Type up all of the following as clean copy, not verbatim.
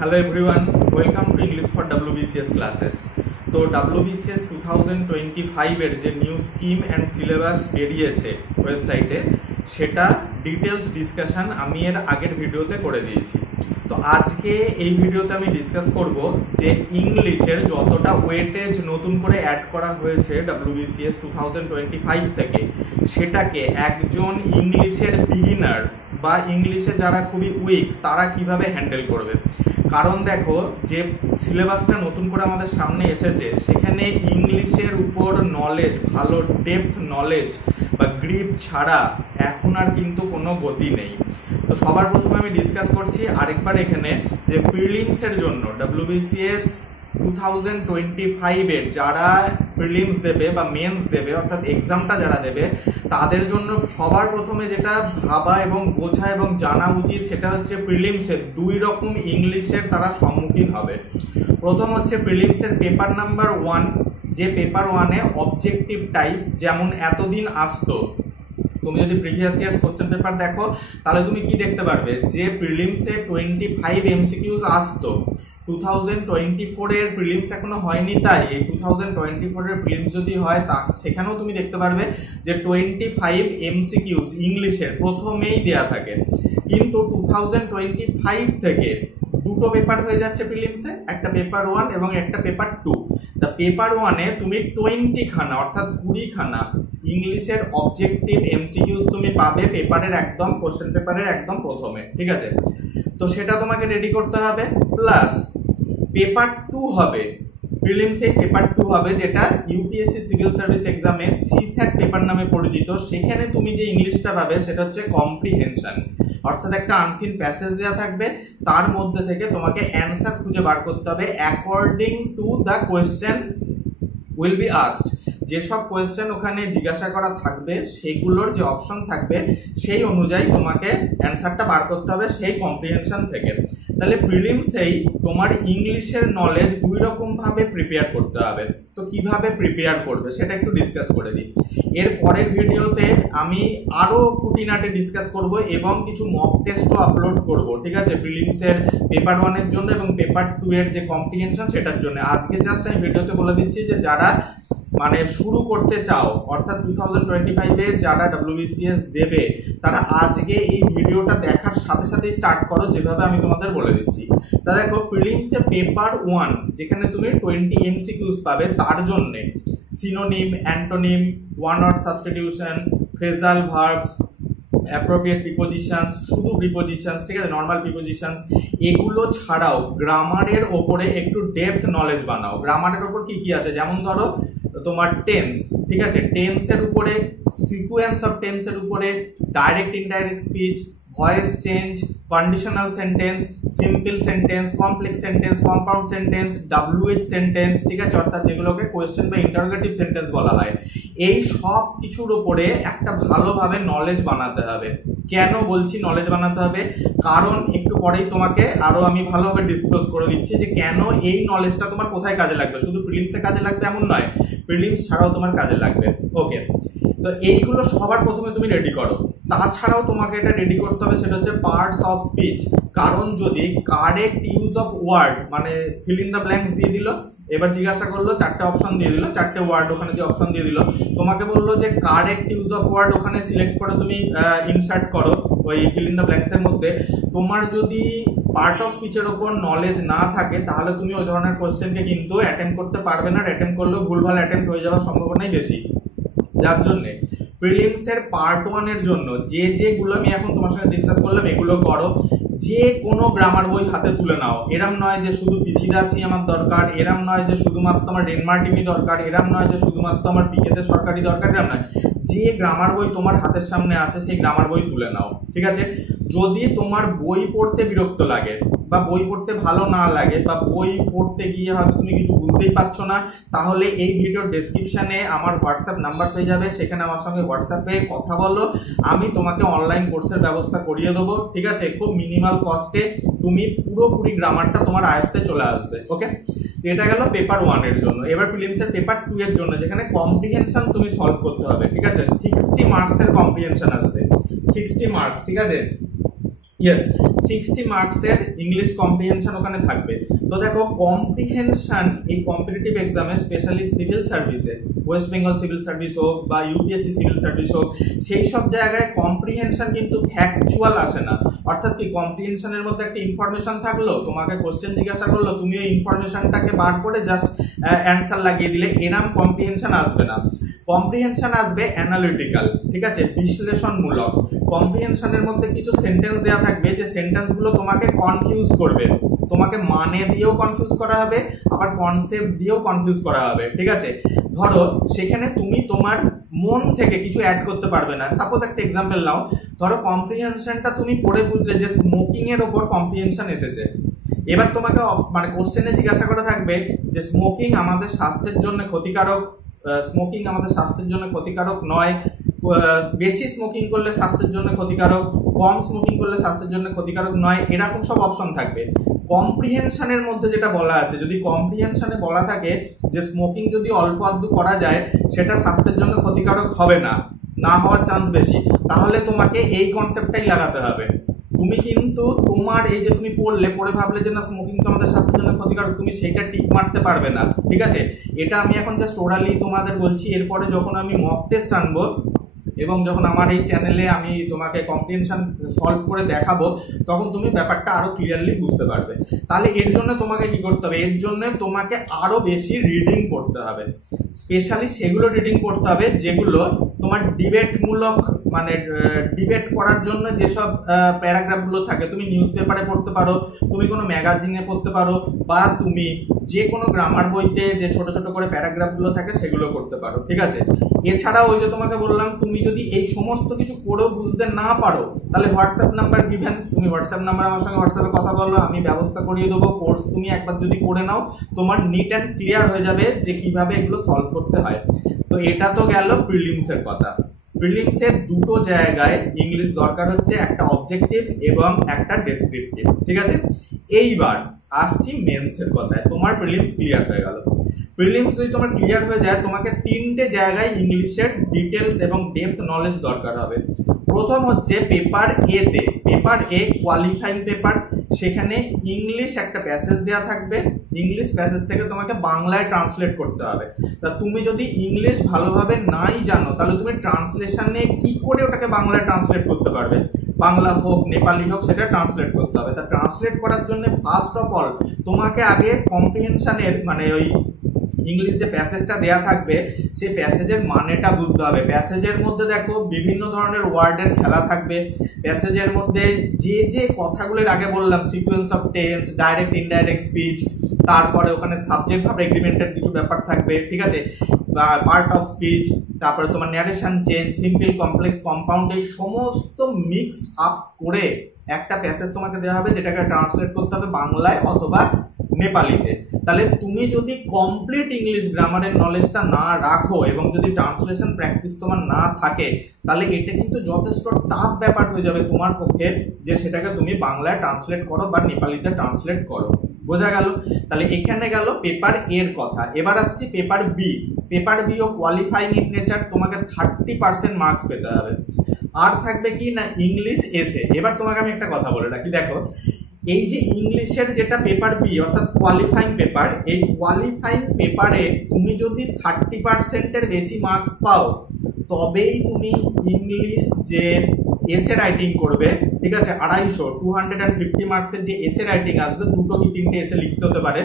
Hello everyone, welcome to English for WBCS classes. তো WBCS 2025 এর যে নিউ স্কিম অ্যান্ড সিলেবাস বেরিয়েছে ওয়েবসাইটে, সেটা ডিটেলস ডিসকাশন আমি এর আগের ভিডিওতে করে দিয়েছি। তো আজকে এই ভিডিওতে আমি ডিসকাস করব যে ইংলিশের যতটা ওয়েটেজ নতুন করে অ্যাড করা হয়েছে WBCS 2025 থেকে, সেটাকে একজন ইংলিশের বিগিনার বা ইংলিশে যারা খুবই উইক তারা কিভাবে হ্যান্ডেল করবে। কারণ দেখো, যে সিলেবাসটা নতুন করে আমাদের সামনে এসেছে সেখানে ইংলিশের উপর নলেজ, ভালো ডেপথ নলেজ বা গ্রিপ ছাড়া এখন আর কিন্তু কোনো গতি নেই। তো সবার প্রথমে আমি ডিসকাস করছি আরেকবার এখানে যে প্রিলিমসের জন্য WBCS 2025 এর যারা প্রিলিমস দেবে বা মেন্স দেবে, অর্থাৎ এক্সামটা যারা দেবে, তাদের জন্য সবার প্রথমে যেটা ভাবা এবং বোঝা এবং জানা উচিত সেটা হচ্ছে প্রিলিমসের দুই রকম ইংলিশের তারা সম্মুখীন হবে। প্রথম হচ্ছে প্রিলিমসের পেপার নাম্বার 1, যে পেপার 1-এ অবজেক্টিভ টাইপ যেমন এতদিন আসতো। তুমি যদি প্রিভিয়াস ইয়ার্স কোশ্চেন পেপার দেখো তাহলে তুমি কি দেখতে পারবে যে প্রিলিমসে 25 MCQs আসতো। 2024 এর প্রিলিমস এখনো হয়নি, তাই এই 2024 এর প্রিলিমস যদি হয় তা সেখানেও তুমি দেখতে পারবে যে 25 MCQs ইংলিশের প্রথমেই দেয়া থাকে। কিন্তু 2025 থেকে দুটো পেপার হয়ে যাচ্ছে প্রিলিমসে, একটা পেপার 1 এবং একটা পেপার 2। তা পেপার 1-এ তুমি 20 খানা অর্থাৎ 20 খানা ইংলিশের অবজেক্টিভ MCQs তুমি পাবে পেপারের একদম কোশ্চেন পেপারের একদম প্রথমে, ঠিক আছে? তো সেটা তোমাকে রেডি করতে হবে। প্লাস পেপার 2 হবে প্রিলিমসে, পেপার 2 হবে যেটা ইউপিএসসি সিভিল সার্ভিস এক্সামে সিস্যাট পেপার নামে পরিচিত। সেখানে তুমি যে ইংলিশটা পাবে সেটা হচ্ছে কম্প্রিহেনশন, অর্থাৎ একটা আনসিন প্যাসেজ দেওয়া থাকবে, তার মধ্যে থেকে তোমাকে অ্যান্সার খুঁজে বার করতে হবে according to the question will be asked. যেসব কোয়েশ্চেন ওখানে জিজ্ঞাসা করা থাকবে সেগুলোর যে অপশন থাকবে সেই অনুযায়ী তোমাকে অ্যান্সারটা বার করতে হবে সেই কম্প্রিহেনশন থেকে। তাহলে প্রিলিমসেই তোমার ইংলিশের নলেজ দুই রকম ভাবে প্রিপেয়ার করতে হবে। তো কিভাবে প্রিপেয়ার করবে সেটা একটু ডিসকাস করে দিই। এর পরের ভিডিওতে আমি আরো খুঁটিনাটি ডিসকাস করব এবং কিছু মক টেস্টও আপলোড করব, ঠিক আছে, প্রিলিমসের পেপার 1 এর জন্য এবং পেপার 2 এর যে কম্প্রিহেনশন সেটার জন্য। আজকে জাস্ট আমি ভিডিওতে বলে দিচ্ছি যে যারা মানে শুরু করতে চাও, অর্থাৎ 2025 এ যারা WBCS দেবে, তারা আজকে এই ভিডিওটা দেখার সাথে সাথেই স্টার্ট করো, যেভাবে আমি তোমাদের বলে দিচ্ছি। তা দেখো, প্রিলিমসে পেপার 1 যেখানে তুমি 20 MCQs পাবে, তার জন্য synonym, antonym, one word substitution, phrasal verbs, appropriate prepositions, শুধু প্রিপোজিশনস, ঠিক আছে, নর্মাল প্রিপোজিশনস, এগুলো ছাড়াও গ্রামারের ওপরে একটু ডেপথ নলেজ বানাও। গ্রামারের ওপর কি কি আছে, যেমন ধরো তোমার টেন্স, ঠিক আছে, টেন্সের উপরে, সিকোয়েন্স অফ টেন্সের উপরে, direct indirect speech, voice change, conditional sentence, simple sentence, complex sentence, compound sentence, WH sentence, ঠিক আছে, অর্থাৎ যেগুলোকে কোয়েশ্চেন বা ইন্টারোগেটিভ সেন্টেন্স বলা হয়। এই সব কিছুর উপরে একটা ভালোভাবে নলেজ বানাতে হবে। কেন বলছি নলেজ বানাতে হবে? কারণ একটু পরেই তোমাকে আরো আমি ভালোভাবে ডিসক্লোজ করে দিচ্ছি যে কেন এই নলেজটা তোমার কোথায় কাজে লাগবে। শুধু প্রিলিমসে কাজে লাগবে এমন নয়, প্রিলিমস ছাড়াও তোমার কাজে লাগবে। ওকে, তো এইগুলো সবার প্রথমে তুমি রেডি করো। তাছাড়াও তোমাকে এটা রেডি করতে হবে সেটা হচ্ছে পার্টস অফ স্পিচ। কারণ যদি কারেক্ট ইউজ অফ ওয়ার্ড, মানে ফিল ইন দ্য ব্ল্যাঙ্কস দিয়ে দিল, এবার জিজ্ঞাসা করলো, চারটে অপশন দিয়ে দিল, চারটে ওয়ার্ড ওখানে দিয়ে অপশন দিয়ে দিল, তোমাকে বললো যে কারেক্ট ইউজ অফ ওয়ার্ড ওখানে সিলেক্ট করে তুমি ইনসার্ট করো ওই ফিল ইন দ্য ব্ল্যাঙ্কস এর মধ্যে। তোমার যদি পার্ট অফ স্পিচের ওপর নলেজ না থাকে তাহলে তুমি ওই ধরনের কোশ্চেনকে কিন্তু অ্যাটেম্প করতে পারবে না। অ্যাটেম্প করলেও ভুলভাল অ্যাটেম্প হয়ে যাওয়ার সম্ভাবনাই বেশি। যার জন্য প্রিলিমসের পার্ট 1 এর জন্য যেগুলো আমি এখন তোমার সঙ্গে ডিসকাস করলাম এগুলো করো। যে কোনো গ্রামার বই হাতে তুলে নাও। এরম নয় যে শুধু পিসি দাসই আমার দরকার, এরম নয় যে শুধুমাত্র আমার ডেনমার্টিনই দরকার, এরম নয় যে শুধুমাত্র আমার পিকেতে সরকারি দরকার, এরম নয়। যে গ্রামার বই তোমার হাতের সামনে আছে সেই গ্রামার বই তুলে নাও, ঠিক আছে। যদি তোমার বই পড়তে বিরক্ত লাগে বা বই পড়তে ভালো না লাগে বা বই পড়তে গিয়ে হয়তো তুমি কিছু বুঝতেই পারছো না, তাহলে এই ভিডিওর ডেসক্রিপশনে আমার হোয়াটসঅ্যাপ নাম্বার পেয়ে যাবে, সেখানে আমার সঙ্গে হোয়াটসঅ্যাপে কথা বলো, আমি তোমাকে অনলাইন কোর্সের ব্যবস্থা করিয়ে দেবো, ঠিক আছে। খুব মিনিমাল কস্টে তুমি পুরোপুরি গ্রামারটা তোমার আয়ত্তে চলে আসবে। ওকে, এটা গেল পেপার 1 এর জন্য। এবার প্রিলিমসের পেপার 2 এর জন্য যেখানে কম্প্রিহেনশন তুমি সলভ করতে হবে, ঠিক আছে। 60 মার্কসের কম্প্রিহেনশন আসবে, 60 মার্কস, ঠিক আছে। ইয়েস, 60 মার্কসের ইংলিশ কম্প্রিহেনশন ওখানে থাকবে। তো দেখো কম্প্রিহেনশন এই কম্পিটিটিভ এক্সামে স্পেশালি সিভিল সার্ভিসে, ওয়েস্ট বেঙ্গল সিভিল সার্ভিস হোক বা ইউপিএসসি সিভিল সার্ভিস হোক, সেই সব জায়গায় কম্প্রিহেনশন কিন্তু ফ্যাকচুয়াল আসে না। অর্থাৎ কি কম্প্রিহেনশনের মধ্যে একটা ইনফরমেশন থাকলো, তোমাকে কোশ্চেন জিজ্ঞাসা করলো, তুমি ওই ইনফরমেশনটাকে বার করে জাস্ট অ্যান্সার লাগিয়ে দিলে, এরম কম্প্রিহেনশন আসবে না। কম্প্রিহেনশন আসবে অ্যানালিটিক্যাল, ঠিক আছে, বিশ্লেষণমূলক। কম্প্রিহেনশনের মধ্যে কিছু সেন্টেন্স দেওয়া থাকবে যে সেন্টেন্সগুলো তোমাকে কনফিউজ করবে, তোমাকে মানে দিয়েও কনফিউজ করা হবে, আবার কনসেপ্ট দিয়েও কনফিউজ করা হবে, ঠিক আছে। ধরো সেখানে তুমি তোমার মন থেকে কিছু অ্যাড করতে পারবে না। সাপোজ একটা এক্সাম্পল নাও, ধরো কম্প্রিহেনশনটা তুমি পড়ে বুঝলে যে স্মোকিং এর ওপর কম্প্রিহেনশন এসেছে। এবার তোমাকে মানে কোশ্চেনে জিজ্ঞাসা করা থাকবে যে স্মোকিং আমাদের স্বাস্থ্যের জন্য ক্ষতিকারক, স্মোকিং আমাদের স্বাস্থ্যের জন্য ক্ষতিকারক নয়, বেশি স্মোকিং করলে স্বাস্থ্যের জন্য ক্ষতিকারক, কম স্মোকিং করলে স্বাস্থ্যের জন্য ক্ষতিকারক নয়, এরকম সব অপশন থাকবে। কম্প্রিহেনশনের মধ্যে যেটা বলা আছে, যদি কম্প্রিহেনশনে বলা থাকে যে স্মোকিং যদি অল্প আধটু করা যায় সেটা স্বাস্থ্যের জন্য ক্ষতিকারক হবে না, না হওয়ার চান্স বেশি, তাহলে তোমাকে এই কনসেপ্টটাই লাগাতে হবে। তুমি কিন্তু তোমার এই যে তুমি পড়ে ভাবলে যে না স্মোকিং তো আমাদের স্বাস্থ্যের জন্য ক্ষতিকারক, তুমি সেইটা টিক মারতে পারবে না, ঠিক আছে। এটা আমি এখন জাস্ট ওরালি তোমাদের বলছি, এরপরে যখন আমি মক টেস্ট আনবো এবং যখন আমার এই চ্যানেলে আমি তোমাকে কম্প্রিহেনশন সলভ করে দেখাবো, তখন তুমি ব্যাপারটা আরো ক্লিয়ারলি বুঝতে পারবে। তাহলে এর জন্য তোমাকে কি করতে হবে, এর জন্য তোমাকে আরো বেশি রিডিং পড়তে হবে। স্পেশালি সেগুলো রিডিং পড়তে হবে যেগুলো তোমার ডিবেটমূলক, মানে ডিবেট করার জন্য যেসব প্যারাগ্রাফগুলো থাকে, তুমি নিউজ পেপারে পড়তে পারো, তুমি কোনো ম্যাগাজিনে পড়তে পারো, বা তুমি যে কোনো গ্রামার বইতে যে ছোট ছোট করে প্যারাগ্রাফগুলো থাকে সেগুলো করতে পারো, ঠিক আছে। এছাড়া ওই যে তোমাকে বললাম, তুমি যদি এই সমস্ত কিছু করেও বুঝতে না পারো, তাহলে হোয়াটসঅ্যাপ নাম্বার গিভেন, তুমি হোয়াটসঅ্যাপ নাম্বার আমার সঙ্গে হোয়াটসঅ্যাপে কথা বলো, আমি ব্যবস্থা করিয়ে দেবো। কোর্স তুমি একবার যদি করে নাও, তোমার নিট অ্যান্ড ক্লিয়ার হয়ে যাবে যে কিভাবে এগুলো সলভ করতে হয়। তো এটা তো গেল প্রিলিমসের কথা। প্রিলিমসের দুটো জায়গায় ইংলিশ দরকার হচ্ছে, একটা অবজেক্টিভ এবং একটা ডেসক্রিপটিভ, ঠিক আছে। এইবার আসছি মেন্সের কথায়। তোমার প্রিলিমস ক্লিয়ার হয়ে গেল। প্রিলিমস যদি তোমার ক্লিয়ার হয়ে যায়, তোমাকে তিনটে জায়গায় ইংলিশের ডিটেলস এবং ডেপথ নলেজ দরকার হবে। প্রথম হচ্ছে পেপার এ তে, পেপার এ কোয়ালিফাইং পেপার, সেখানে ইংলিশ একটা প্যাসেজ দেওয়া থাকবে, ইংলিশ প্যাসেজ থেকে তোমাকে বাংলায় ট্রান্সলেট করতে হবে। তা তুমি যদি ইংলিশ ভালোভাবে নাই জানো, তাহলে তুমি ট্রান্সলেশনে কি করে ওটাকে বাংলায় ট্রান্সলেট করতে পারবে? বাংলা হোক নেপালি হোক, সেটা ট্রান্সলেট করতে হবে। তা ট্রান্সলেট করার জন্য ফার্স্ট অফ অল তোমাকে আগে কম্প্রিহেনশনের, মানে ওই ইংলিশ যে প্যাসেজটা দেয়া থাকবে সেই প্যাসেজের মানেটা বুঝতে হবে। প্যাসেজের মধ্যে দেখো বিভিন্ন ধরনের ওয়ার্ডের খেলা থাকবে। প্যাসেজের মধ্যে যে যে কথাগুলোর আগে বললাম, sequence of tense, direct indirect speech, তারপরে ওখানে সাবজেক্ট ভার্ব এগ্রিমেন্টের কিছু ব্যাপার থাকবে, ঠিক আছে, পার্ট অফ স্পিচ, তারপরে তোমার narration change, simple, complex, compound, এই সমস্ত মিক্স আপ করে একটা প্যাসেজ তোমাকে দেওয়া হবে, যেটাকে ট্রান্সলেট করতে হবে বাংলায় অথবা নেপালিতে। তাহলে তুমি যদি কমপ্লিট ইংলিশ গ্রামারের নলেজটা না রাখো এবং যদি ট্রান্সলেশন প্র্যাকটিস তোমার না থাকে, তাহলে এটা কিন্তু যথেষ্ট টাফ ব্যাপার হয়ে যাবে তোমার পক্ষে যে সেটাকে তুমি বাংলায় ট্রান্সলেট করো বা নেপালিতে ট্রান্সলেট করো। বোঝা গেল? তাহলে এখানে গেল পেপার এর কথা। এবার আসছি পেপার বি। পেপার বি ও কোয়ালিফাইং ইন নেচার, তোমাকে 30% মার্কস পেতে হবে। আর থাকবে কি না ইংলিশ এসে। এবার তোমাকে আমি একটা কথা বলে রাখি, দেখো এই যে ইংলিশের যেটা পেপার বি অর্থাৎ কোয়ালিফাইং পেপার, এই কোয়ালিফাইং পেপারে তুমি যদি 30%-এর বেশি মার্কস পাও, তবেই তুমি ইংলিশ যে এসে রাইটিং করবে, ঠিক আছে, 250 মার্কসের যে এসে রাইটিং আসবে, 2 কি 3টে এসে লিখতে হতে পারে,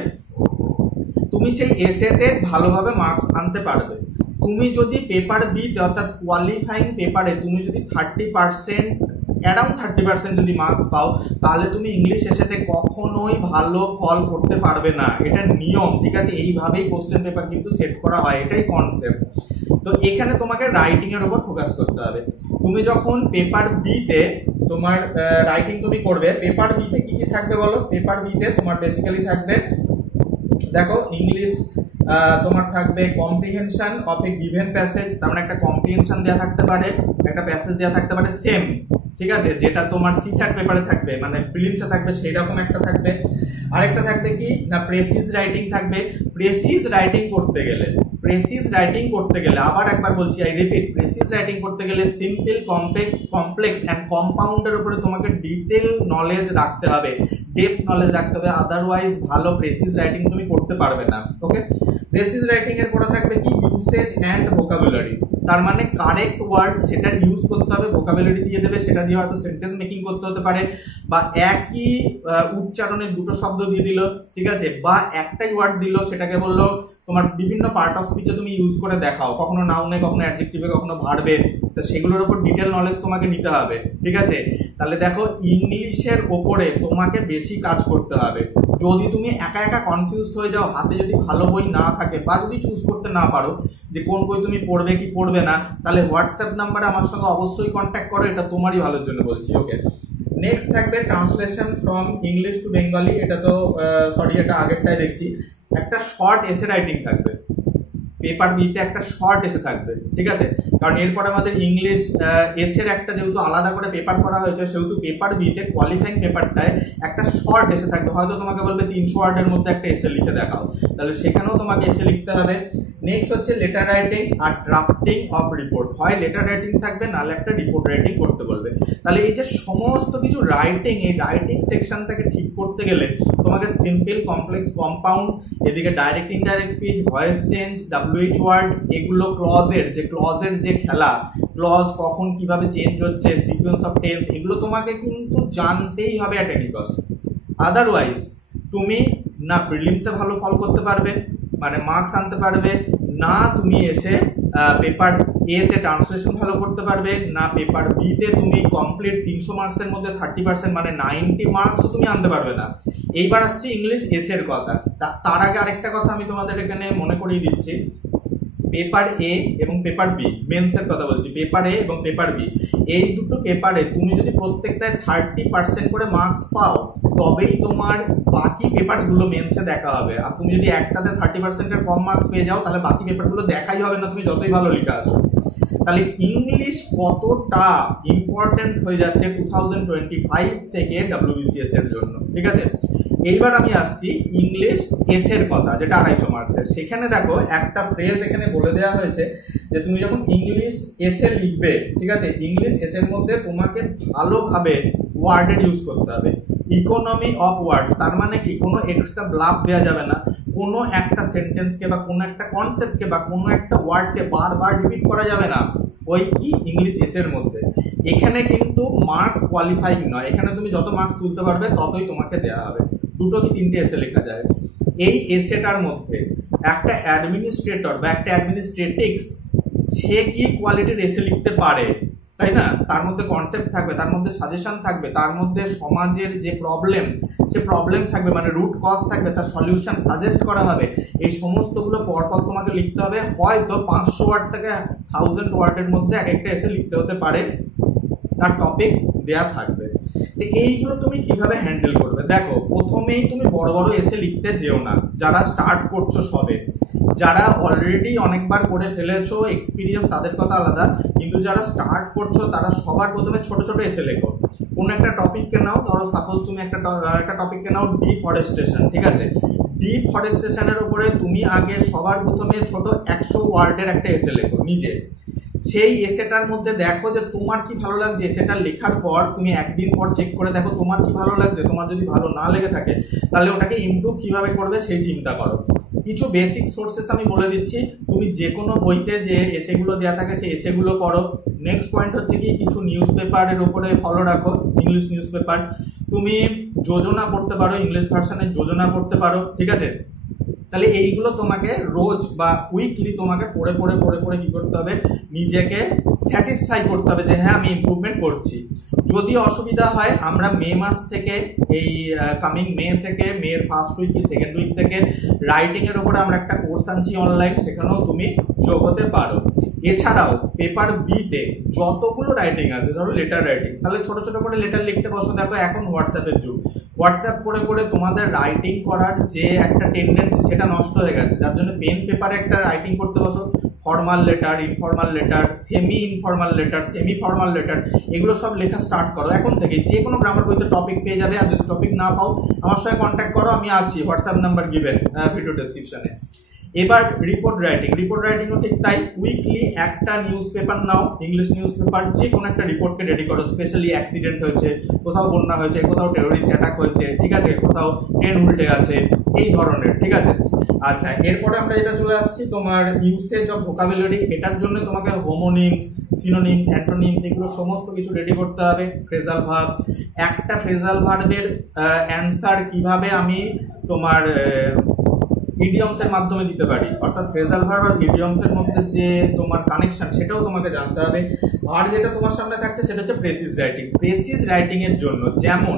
তুমি সেই এসেতে ভালোভাবে মার্কস আনতে পারবে। তুমি যদি পেপার বিতে অর্থাৎ কোয়ালিফাইং পেপারে তুমি যদি 30%, অ্যারাউন্ড 30% যদি মার্কস পাও, তাহলে তুমি ইংলিশ এসেতে কখনোই ভালো ফল করতে পারবে না। এটা নিয়ম, ঠিক আছে, এইভাবেই কোশ্চেন পেপার কিন্তু সেট করা হয়, এটাই কনসেপ্ট। তো এখানে তোমাকে রাইটিং এর উপর ফোকাস করতে হবে। তুমি যখন পেপার বিতে তোমার রাইটিং তুমি করবে, পেপার বিতে কি কি থাকবে বলো? পেপার বিতে তোমার বেসিক্যালি থাকবে, দেখো ইংলিশ তোমার থাকবে comprehension of a given passage, তার মানে একটা কম্প্রিহেনশন দেওয়া থাকতে পারে, একটা প্যাসেজ দেওয়া থাকতে পারে সেম, ঠিক আছে, যেটা তোমার সিস্যাট পেপারে থাকবে, মানে প্রিলিমসে থাকবে সেই রকম একটা থাকবে। আরেকটা থাকবে কি না প্রেসিজ রাইটিং থাকবে। প্রেসিজ রাইটিং করতে গেলে প্রেসিজ রাইটিং করতে গেলে, আবার একবার বলছি, আই রিপিট, প্রেসিজ রাইটিং করতে গেলে সিম্পল, কমপ্লেক্স অ্যান্ড কম্পাউন্ডের উপরে তোমাকে ডিটেল নলেজ রাখতে হবে, ডেপথ নলেজ রাখতে হবে, আদারওয়াইজ ভালো প্রেসিজ রাইটিং তুমি করতে পারবে না। ওকে, প্রেসিজ রাইটিং এর পরে থাকবে কি ইউসেজ অ্যান্ড ভোকাবুলারি, তার মানে কারেক্ট ওয়ার্ড সেটার ইউজ করতে হবে, ভোকাবুলারি দিয়ে দেবে, সেটা দিয়ে হয়তো সেন্টেন্স মেকিং করতে হতে পারে, বা একই উচ্চারণের দুটো শব্দ দিয়ে দিল, ঠিক আছে, বা একটাই ওয়ার্ড দিল, সেটাকে বললো তোমার বিভিন্ন পার্ট অফ স্পিচে তুমি ইউজ করে দেখাও, কখনো নাউনে, কখনো অ্যাডজেক্টিভে, কখনো ভার্বে, তো সেগুলোর উপর ডিটেল নলেজ তোমাকে নিতে হবে, ঠিক আছে। তাহলে দেখো ইংলিশের ওপরে তোমাকে বেশি কাজ করতে হবে। যদি তুমি একা একা কনফিউজড হয়ে যাও, হাতে যদি ভালো বই না থাকে, বা যদি চুজ করতে না পারো যে কোন বই তুমি পড়বে কি পড়বে না, তাহলে হোয়াটসঅ্যাপ নাম্বারে আমার সঙ্গে অবশ্যই কন্ট্যাক্ট করো, এটা তোমারই ভালোর জন্য বলছি। ওকে, নেক্সট থাকবে translation from English to Bengali, এটা তো সরি, এটা আগেরটাই দেখছি। একটা শর্ট এসে রাইটিং থাকবে, পেপার বিতে একটা শর্ট এসে থাকবে, ঠিক আছে, কারণ এরপর আমাদের ইংলিশ এসের একটা যেহেতু আলাদা করে পেপার করা হয়েছে, সেহেতু পেপার বিতে কোয়ালিফাইং পেপারটায় একটা শর্ট এসে থাকবে, হয়তো তোমাকে বলবে 300 ওয়ার্ডের মধ্যে একটা এসে লিখে দেখাও, তাহলে সেখানেও তোমাকে এসে লিখতে হবে। নেক্সট হচ্ছে লেটার রাইটিং আর ড্রাফটিং অফ রিপোর্ট, হয় লেটার রাইটিং থাকবে, নাহলে একটা রিপোর্ট রাইটিং করতে বলবে। তাহলে এই যে সমস্ত কিছু রাইটিং, এই রাইটিং সেকশনটাকে ঠিক করতে গেলে তোমাকে সিম্পল, কমপ্লেক্স, কম্পাউন্ড, এদিকে direct indirect speech, voice change, WH word, এগুলো ক্লজের যে খেলা, ক্লজ কখন কিভাবে চেঞ্জ হচ্ছে, সিকোয়েন্স অফ টেন্স, এগুলো তোমাকে কিন্তু জানতেই হবে অ্যাট এনি কস্ট। আদারওয়াইজ তুমি না প্রিলিমসে ভালো ফল করতে পারবে, মানে মার্কস আনতে পারবে না, তুমি এসে পেপার এ তে ট্রান্সলেশন ভালো করতে পারবে না, পেপার বি তে তুমি কমপ্লিট 300 মার্কসের মধ্যে 30% মানে 90 মার্কসও তুমি আনতে পারবে না। এইবার আসছে ইংলিশ এসের কথা। তার আগে আরেকটা কথা আমি তোমাদের এখানে মনে করিয়ে দিচ্ছি, পেপার এ এবং পেপার বি, মেন্সের কথা বলছি, পেপার এ এবং পেপার বি, এই দুটো পেপারে তুমি যদি প্রত্যেকটায় 30% করে মার্কস পাও, তবেই তোমার বাকি পেপারগুলো মেন্সে দেখা হবে। আর তুমি যদি একটাতে 30%-এর কম মার্কস পেয়ে যাও, তাহলে বাকি পেপারগুলো দেখাই হবে না, তুমি যতই ভালো লিখে আসো। তাহলে ইংলিশ কতটা ইম্পর্টেন্ট হয়ে যাচ্ছে 2025 থেকে WBCS এর জন্য, ঠিক আছে। এইবার আমি আসছি ইংলিশ এসের কথা, যেটা 250 মার্কসের। সেখানে দেখো একটা ফ্রেজ এখানে বলে দেওয়া হয়েছে যে তুমি যখন ইংলিশ এসে লিখবে, ঠিক আছে, ইংলিশ এসের মধ্যে তোমাকে ভালোভাবে ওয়ার্ডের ইউজ করতে হবে, ইকোনমি অফ ওয়ার্ডস, তার মানে কি কোনো এক্সট্রা ব্লাফ দেওয়া যাবে না, কোনো একটা সেন্টেন্সকে বা কোনো একটা কনসেপ্টকে বা কোনো একটা ওয়ার্ডকে বারবার রিপিট করা যাবে না, ওই কি ইংলিশ এসের মধ্যে। এখানে কিন্তু মার্কস কোয়ালিফাইং নয়, এখানে তুমি যত মার্কস তুলতে পারবে ততই তোমাকে দেওয়া হবে। 2 কি 3টে এসে লেখা যায়। এই এসেটার মধ্যে একটা অ্যাডমিনিস্ট্রেটর বা একটা অ্যাডমিনিস্ট্রেটিক্স, সে কি কোয়ালিটির এসে লিখতে পারে, তাই না, তার মধ্যে কনসেপ্ট থাকবে, তার মধ্যে সাজেশন থাকবে, তার মধ্যে সমাজের যে প্রবলেম, সে প্রবলেম থাকবে, মানে রুট কজ থাকবে, তার সলিউশন সাজেস্ট করা হবে। এই সমস্তগুলো পরপর তোমাকে লিখতে হবে, হয়তো 500 ওয়ার্ড থেকে 1000 ওয়ার্ডের মধ্যে এক একটা এসে লিখতে হতে পারে, তার টপিক দেয়া থাকবে। তো এইগুলো তুমি কিভাবে হ্যান্ডেল করবে, দেখো প্রথমেই তুমি বড় বড় এসে লিখতে যেও না, যারা স্টার্ট করছো সবে, যারা অলরেডি অনেকবার করে ফেলেছো এক্সপিরিয়েন্স তাদের কথা আলাদা, কিন্তু যারা স্টার্ট করছো তারা সবার প্রথমে ছোট ছোট এসে লেখো। কোন একটা টপিককে নাও, ধরো সাপোজ তুমি একটা টপিককে নাও ডিফরেস্টেশন, ঠিক আছে, ডিফরেস্টেশনের উপরে তুমি আগে সবার প্রথমে ছোট 100 ওয়ার্ডের একটা এসে লেখো নিজে। সেই এসেটার মধ্যে দেখো যে তোমার কি ভালো লাগছে, সেটা লেখার পর তুমি একদিন পর চেক করে দেখো তোমার কি ভালো লাগছে। তোমার যদি ভালো না লেগে থাকে তাহলে ওটাকে ইমপ্রুভ কিভাবে করবে সেই চিন্তা করো। কিছু বেসিক সোর্সেস আমি বলে দিচ্ছি, তুমি যে কোনো বইতে যে এসেগুলো দেওয়া থাকে সেই এসেগুলো পড়ো। নেক্সট পয়েন্ট হচ্ছে কি কিছু নিউজ পেপারের উপরে ফলো রাখো, ইংলিশ নিউজ পেপার। তুমি যোজনা পড়তে পারো, ইংলিশ ভার্সনের যোজনা পড়তে পারো, ঠিক আছে। তাহলে এইগুলো তোমাকে রোজ বা উইকলি তোমাকে পড়ে পড়ে পড়ে পড়ে কি করতে হবে, নিজেকে স্যাটিসফাই করতে হবে যে হ্যাঁ আমি ইমপ্রুভমেন্ট করছি। যদি অসুবিধা হয় আমরা মে মাস থেকে, এই কামিং মে থেকে, মের ফার্স্ট উইক কি সেকেন্ড উইক থেকে রাইটিং এর উপরে আমরা একটা কোর্স আনছি অনলাইন, সেখানেও তুমি যোগ হতে পারো। এছাড়াও পেপার বি তে যতগুলো রাইটিং আছে, ধরো লেটার রাইটিং, তাহলে ছোট ছোট করে লেটার লিখতে বসো। দেখো এখন হোয়াটসঅ্যাপের যুগ, হোয়াটসঅ্যাপ করে করে তোমাদের রাইটিং করার যে একটা টেন্ডেন্সি সেটা নষ্ট হয়ে গেছে, যার জন্য পেন পেপারে একটা রাইটিং করতে বসো। Formal letter, informal letter, semi informal letter, semi formal letter, এগুলো সব লেখা স্টার্ট করো এখন থেকে। যে কোনো গ্রামার বইতে টপিক পেয়ে যাবে, আর যদি টপিক না পাও আমার সঙ্গে কন্ট্যাক্ট করো, আমি আছি, হোয়াটসঅ্যাপ নাম্বার গিভেন ভিডিও ডেসক্রিপশনে। এবার রিপোর্ট রাইটিংও ঠিক তাই। উইকলি একটা নিউজ পেপার নাও, ইংলিশ নিউজ পেপার, যে কোনো একটা রিপোর্টকে রেডি করো। স্পেশালি অ্যাক্সিডেন্ট হয়েছে, কোথাও বন্যা হয়েছে, কোথাও টেরোরিস্ট অ্যাটাক হয়েছে, ঠিক আছে, কোথাও ট্রেন উল্টে গেছে, এই ধরনের, ঠিক আছে। আচ্ছা, এরপরে আমরা যেটা চলে আসছি তোমার ইউসেজ অফ ভোকাবুলারি। এটার জন্য তোমাকে হোমোনিমস, সিনোনিমস, অ্যান্টোনিমস এগুলো সমস্ত কিছু রেডি করতে হবে। ফ্রেজাল ভার্ব, একটা ফ্রেজাল ভার্বের অ্যান্সার কিভাবে আমি তোমার ইডিয়মস এর মাধ্যমে দিতে পারি, অর্থাৎ ফ্রেজাল ভার্ব আর ইডিয়মস এর মধ্যে যে তোমার কানেকশন সেটাও তোমাকে জানতে হবে। আর যেটা তোমার সামনে থাকছে সেটা হচ্ছে প্রেসিজ রাইটিং। প্রেসিজ রাইটিং এর জন্য যেমন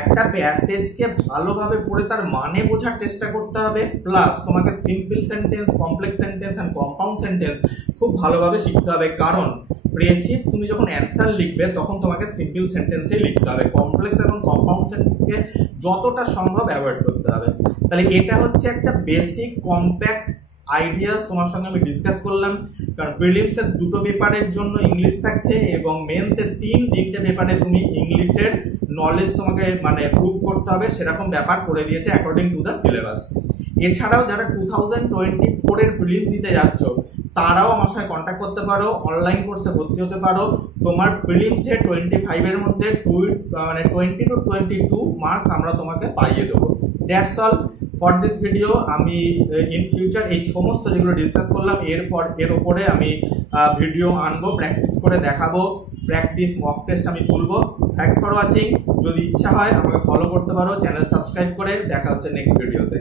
একটা প্যাসেজকে ভালোভাবে পড়ে তার মানে বোঝার চেষ্টা করতে হবে, প্লাস তোমাকে simple sentence, complex sentence and compound sentence খুব ভালোভাবে শিখতে হবে। কারণ প্রেসিভ তুমি যখন অ্যান্সার লিখবে তখন তোমাকে সিম্পল সেন্টেন্সেই লিখতে হবে, কমপ্লেক্স এবং কম্পাউন্ড সেন্টেন্সকে যতটা সম্ভব অ্যাভয়েড করতে হবে। তাহলে এটা হচ্ছে একটা বেসিক কম্প্যাক্ট আইডিয়াস তোমার সঙ্গে আমি ডিসকাস করলাম। কারণ প্রিলিমস এর দুটো পেপারের জন্য ইংলিশ থাকছে এবং মেন্স এর তিনটে পেপারে তুমি ইংলিশের নলেজ তোমাকে মানে প্রুভ করতে হবে, সেরকম ব্যাপার করে দিয়েছে অ্যাকর্ডিং টু দ্য সিলেবাস। এছাড়াও যারা 2024 এর প্রিলিমস দিতে যাচ্ছ তারাও আমার সঙ্গে কন্ট্যাক্ট করতে পারো, অনলাইন কোর্সে ভর্তি হতে পারো। তোমার প্রিলিমসে 25 এর মধ্যে 20 to 22 মার্কস আমরা তোমাকে পাইয়ে দেবো। That's all for this video. আমি ইন ফিউচার এই সমস্ত যেগুলো ডিসকাস করলাম এর উপরে আমি ভিডিও আনবো, প্র্যাকটিস করে দেখাবো, প্র্যাকটিস মক টেস্ট আমি তুলবো। Thanks for watching. যদি ইচ্ছা হয় আমাকে ফলো করতে পারো চ্যানেল সাবস্ক্রাইব করে। দেখা হচ্ছে নেক্সট ভিডিওতে।